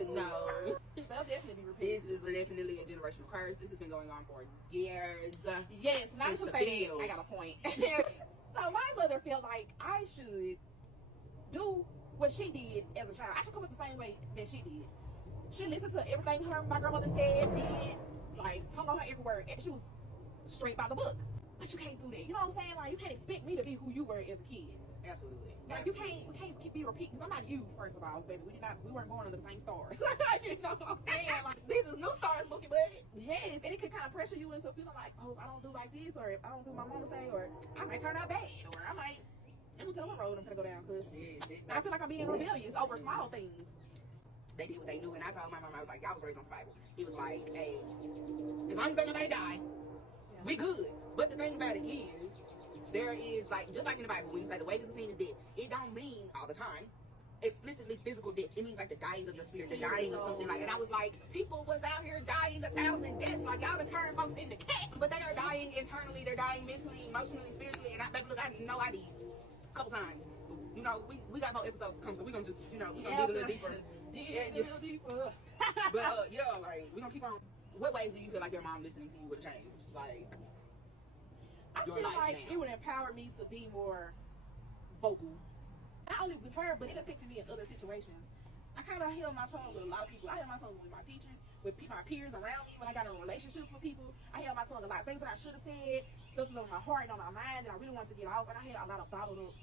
No. They'll definitely be repeated. This is definitely a generational curse. This has been going on for years. Yes, not to say that, I got a point. So my mother felt like I should do what she did as a child. I should come up the same way that she did. She listened to everything my grandmother said, did, like, hung on her every word. She was straight by the book. But you can't do that. You know what I'm saying? Like, you can't expect me to be who you were as a kid. Absolutely. Like, we can't be repeating. Because I'm not you, first of all, baby. We weren't born under the same stars. You know what I'm saying? Like, these is new stars, Bookie Buddy. Yes, and it could kind of pressure you into feeling like, oh, if I don't do like this, or if I don't do what my mama say, or I might turn out bad, or I might, let me tell my road I'm gonna go down, because I feel like I'm being rebellious over small things. They did what they knew, and I told my mom, I was like, I was raised on survival. He was like, hey, as long as nobody die, we good. But the thing about it is, there is, like, just like in the Bible, when you say the wages of sin is death, it don't mean all the time explicitly physical death. It means like the dying of your spirit, the dying of something like. And I was like, people was out here dying 1,000 deaths. Like, y'all done turned folks into cats, but they are dying internally. They're dying mentally, emotionally, spiritually. And look, I know I did a couple times. You know, we got more episodes to come, so we're gonna just, you know, we're gonna dig a little deeper. Dig a little deeper. But yeah, like, we're gonna keep on. What ways do you feel like your mom listening to you would have changed? Like, I feel like it would empower me to be more vocal. Not only with her, but it affected me in other situations. I kind of held my tongue with a lot of people. I held my tongue with my teachers, with my peers around me. When I got in relationships with people, I held my tongue a lot. Things that I should have said, stuff was on my heart and on my mind, and I really wanted to get out. And I had a lot of bottled up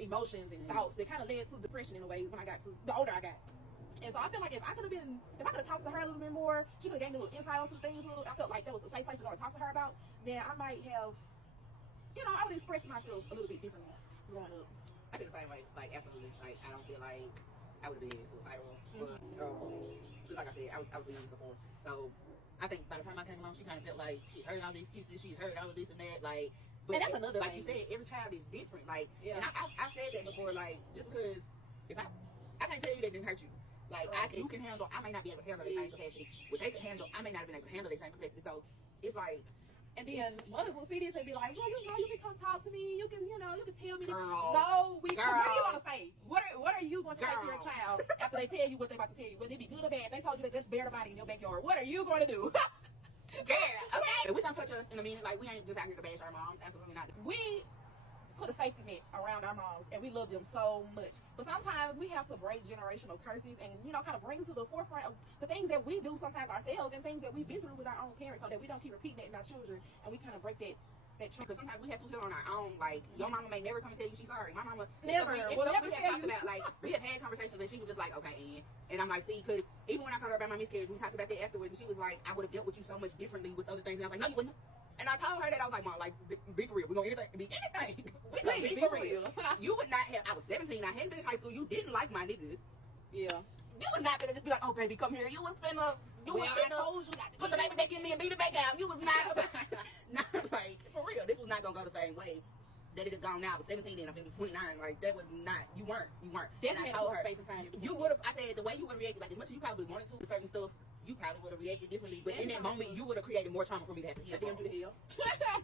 emotions and thoughts that kind of led to depression in a way when I got to the older I got. And so I feel like if I could have talked to her a little bit more, she could have gave me a little insight on some things. I felt like that was a safe place to go and talk to her about. Then I might have, you know, I would express myself a little bit differently growing up. I feel the same way. Like, absolutely. Like, I don't feel like I would have been suicidal. But just like I said, I was the youngest before. So I think by the time I came along, she kind of felt like she heard all the excuses, she heard all of this and that. Like, but and that's another like thing. You said, every child is different. Like, and I said that before. Like, just because if I can't tell you that didn't hurt you. Like, you can handle. I may not be able to handle the same capacity. What they can handle, I may not have been able to handle the same capacity. So it's like. And then mothers will see this and be like, well, you know, you can come talk to me. You can, you know, you can tell me. Girl. No, what are you going to say? What are you going to say to your child after they tell you what they're about to tell you? Whether it be good or bad, they told you to just bear the body in your backyard. What are you going to do? Yeah, okay. We're going to touch us in a minute. Like, we ain't just out here to bash our moms. Absolutely not. We put a safety net around our moms, and we love them so much. But sometimes we have to break generational curses and, you know, kind of bring to the forefront of the things that we do sometimes ourselves and things that we've been through with our own parents, so that we don't keep repeating that in our children, and we kind of break that chain. Because sometimes we have to heal on our own. Like, your mama may never come and tell you she's sorry. My mama never. We have talked about, like, we have had conversations and she was just like, okay, and I'm like, see, because even when I told her about my miscarriage, we talked about that afterwards, and she was like, I would have dealt with you so much differently with other things. And I was like, no, you wouldn't. And I told her that. I was like, Mom, like, be for real. We're going to be anything. We're going to be for real. You would not have, I was 17. I hadn't finished high school. You didn't like my nigga. Yeah. You was not going to just be like, oh, baby, come here. You was finna put the baby back in me and beat it back out. You was not like, for real. This was not going to go the same way that it is gone now. I was 17 and I'm going to be 29. Like, that was not, you weren't. Then I told her, you would have, I said, the way you would have reacted, like, as much as you probably wanted to with certain stuff, you probably would have reacted differently, but in that moment, you would have created more trauma for me to have to heal. Then do the hill.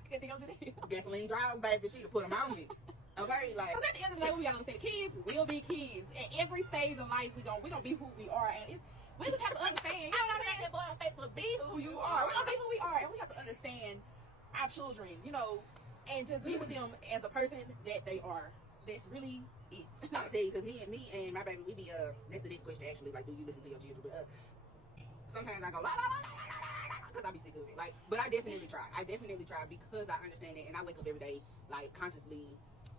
Then do the hill. Gasoline drives, baby, she'd have put them on me. Okay, like. Because at the end of the day, we gotta understand, kids will be kids. At every stage of life, we gonna be who we are, and we just have to understand. I'm not that boy on Facebook. Be who you are. We're gonna be who we are, and we have to understand our children, you know, and just be with them as a person that they are. That's really it. I'll tell you, because me and my baby, we be that's the next question actually. Like, do you listen to your children? But sometimes I go la la la la la la because I be sick of it. Like, but I definitely try. Because I understand it, and I wake up every day like consciously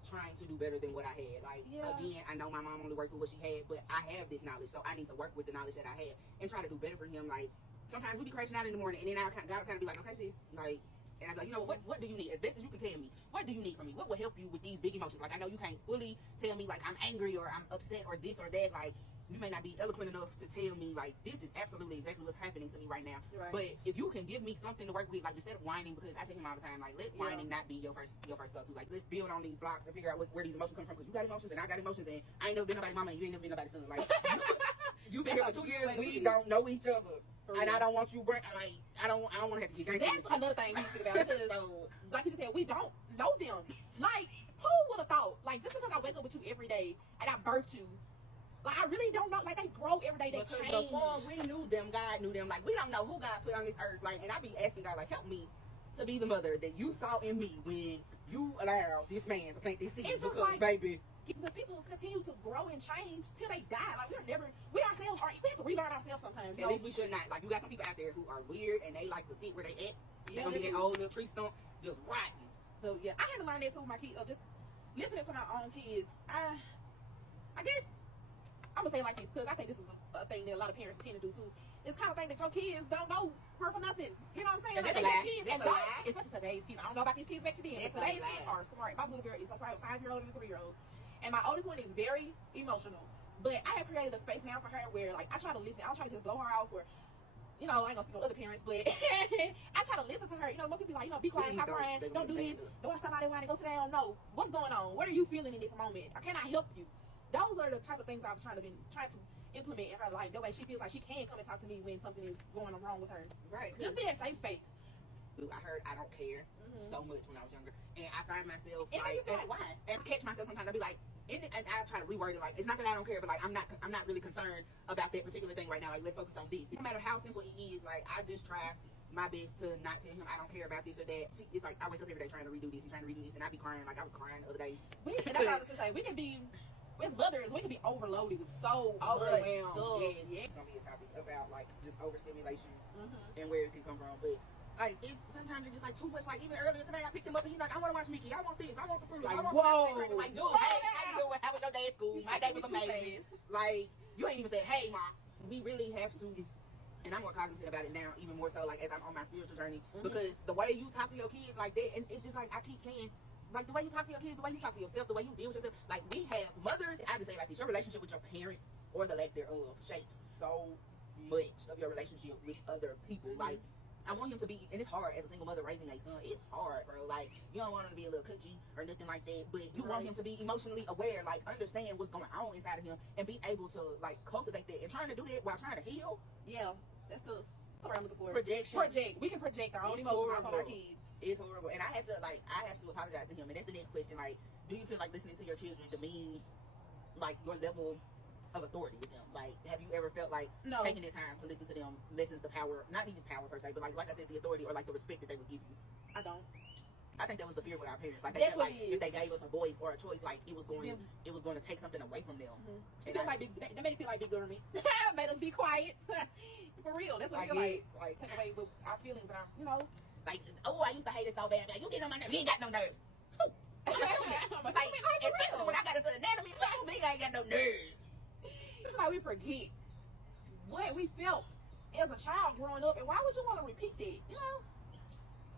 trying to do better than what I had. Like, again, I know my mom only worked with what she had, but I have this knowledge, so I need to work with the knowledge that I have and try to do better for him. Like, sometimes we be crashing out in the morning, and then I gotta kind of be like, okay, sis, like. And I'm like, you know, what do you need? As best as you can tell me, what do you need from me? What will help you with these big emotions? Like, I know you can't fully tell me, like, I'm angry or I'm upset or this or that. Like, you may not be eloquent enough to tell me, like, this is absolutely exactly what's happening to me right now. Right. But if you can give me something to work with, like, instead of whining, because I tell him all the time, like, let whining not be your first go-to. Like, let's build on these blocks and figure out where these emotions come from. Because you got emotions and I got emotions, and I ain't never been nobody's mama and you ain't never been nobody's son. Like, you've been here for 2 years, we don't know each other. And I don't want you like I don't want to have to get gangster. That's another thing we think about, because so, like you just said, we don't know them. Like, who would have thought? Like, just because I wake up with you every day and I birthed you, Like, I really don't know. Like, they grow every day. They change. Before we knew them, God knew them. Like, we don't know who God put on this earth. Like, and I be asking God, like, help me to be the mother that you saw in me when you allowed this man to plant this seed. It's just because, like, baby, because people continue to grow and change till they die. Like, we ourselves we have to relearn ourselves sometimes. At least we should not. Like, you got some people out there who are weird and they like to sit where they at. They're gonna be that old little tree stump just rotting. So yeah, I had to learn that too with my kids. Just listening to my own kids. I guess I'm gonna say it like this because I think this is a thing that a lot of parents tend to do too. It's kind of thing that your kids don't know her for nothing. You know what I'm saying? Like, that's a lie. Kids, that's a lie. Especially today's kids. I don't know about these kids back then. But today's kids are smart. My little girl is a 5-year-old and a 3-year-old. And my oldest one is very emotional. But I have created a space now for her where, like, I try to listen. I don't try to just blow her out or, you know, I ain't gonna speak on other parents, but I try to listen to her. You know, most people be like, you know, be quiet, stop crying, don't do this, don't watch somebody whine, go sit down. No, what's going on? What are you feeling in this moment? Can I help you? Those are the type of things I was trying to implement in her life. That way she feels like she can come and talk to me when something is going wrong with her. Right. Just be a safe space. I heard I don't care so much when I was younger, and I find myself why? And catch myself sometimes. I be like, and I try to reword it like, it's not that I don't care, but like I'm not really concerned about that particular thing right now. Like, let's focus on this. No matter how simple it is, like I just try my best to not tell him I don't care about this or that. It's like I wake up every day trying to redo this, and I be crying. Like I was crying the other day. That's what I was gonna say. We can be. As mothers, we can be overloaded with so much stuff. Yes. It's gonna be a topic about like just overstimulation and where it can come from. But like sometimes it's just like too much. Like even earlier today, I picked him up and he's like, I want to watch Mickey. I want this. I want some fruit. Like, I want whoa. some like, dude, hey, how you doing? How was your day at school? My day was amazing. Like you ain't even said, hey, mom. We really have to. And I'm more cognizant about it now, even more so like as I'm on my spiritual journey, because the way you talk to your kids like that, and it's just like I keep saying. Like, the way you talk to your kids, the way you talk to yourself, the way you deal with yourself. Like, we have mothers, I just say like this, your relationship with your parents, or the lack thereof, shapes so much of your relationship with other people. Like, I want him to be, and it's hard as a single mother raising a son. It's hard, bro. Like, you don't want him to be a little coochie or nothing like that, but you want him to be emotionally aware, like, understand what's going on inside of him, and be able to, like, cultivate that. And trying to do that while trying to heal. Yeah, that's the what I'm looking for. Projection. We can project our own emotions on our kids. It's horrible, and I have to apologize to him. And that's the next question. Like, do you feel like listening to your children demeans like your level of authority with them? Like, have you ever felt like taking the time to listen to them lessens the power, not even power per se, but like I said, the authority or like the respect that they would give you? I don't. I think that was the fear with our parents. Like, they felt like if they gave us a voice or a choice, like it was going to take something away from them. And they made it feel like big girl to me. Made us be quiet. For real, that's what I feel like. Take away with our feelings and our, you know. Like, oh, I used to hate it so bad. Like, you get on my nerves. You ain't got no nerves. Like, especially when I got into anatomy, like, I ain't got no nerves. Like, we forget what we felt as a child growing up, and why would you want to repeat that? You know,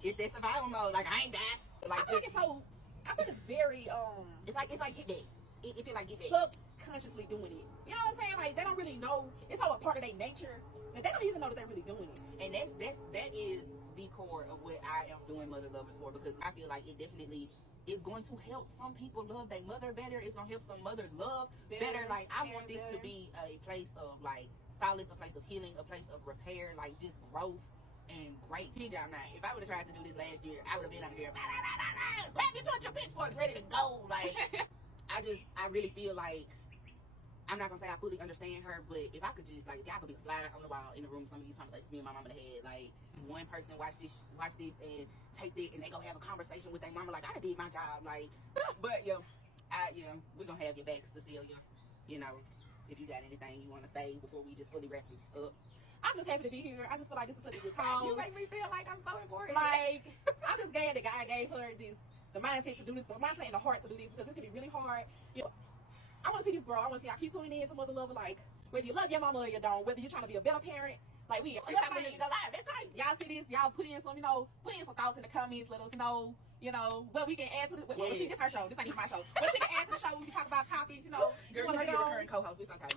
it's that survival mode. Like, I ain't died. Like, I think it's very It's like get that. It feel like get that. Subconsciously doing it. You know what I'm saying? Like, they don't really know. It's all a part of their nature, and they don't even know that they're really doing it. And that is the core of what I am doing Mother Lovers for, because I feel like it definitely is going to help some people love their mother better. It's going to help some mothers love better. Like, I want this to be a place of like solace, a place of healing, a place of repair, like just growth and great. If I would have tried to do this last year, I would have been out here grab your torch, your pitchforks, ready to go. Like, I really feel like, I'm not gonna say I fully understand her, but if I could just, like, if y'all could be a fly on the wall in the room, some of these conversations me and my mama had, like, one person watch this and take it, and they go have a conversation with their mama, like, I done did my job, like, but we're gonna have your back, Cecilia. You know, if you got anything you want to say before we just fully wrap this up. I'm just happy to be here. I just feel like this is such a good cause. You make me feel like I'm so important. Like, I'm just glad that God gave her the mindset to do this, the mindset and the heart to do this, because this can be really hard. You know, I want to see this girl. I want to see y'all keep tuning in to Mother Lover. Like, whether you love your mama or you don't, whether you're trying to be a better parent, like we. Y'all see this? Y'all put in some thoughts in the comments. Let us know, what we can add to this. This her show. This ain't even my show. What she can add to the show when we talk about topics, Girl, you want to be a recurring co-host. It's okay.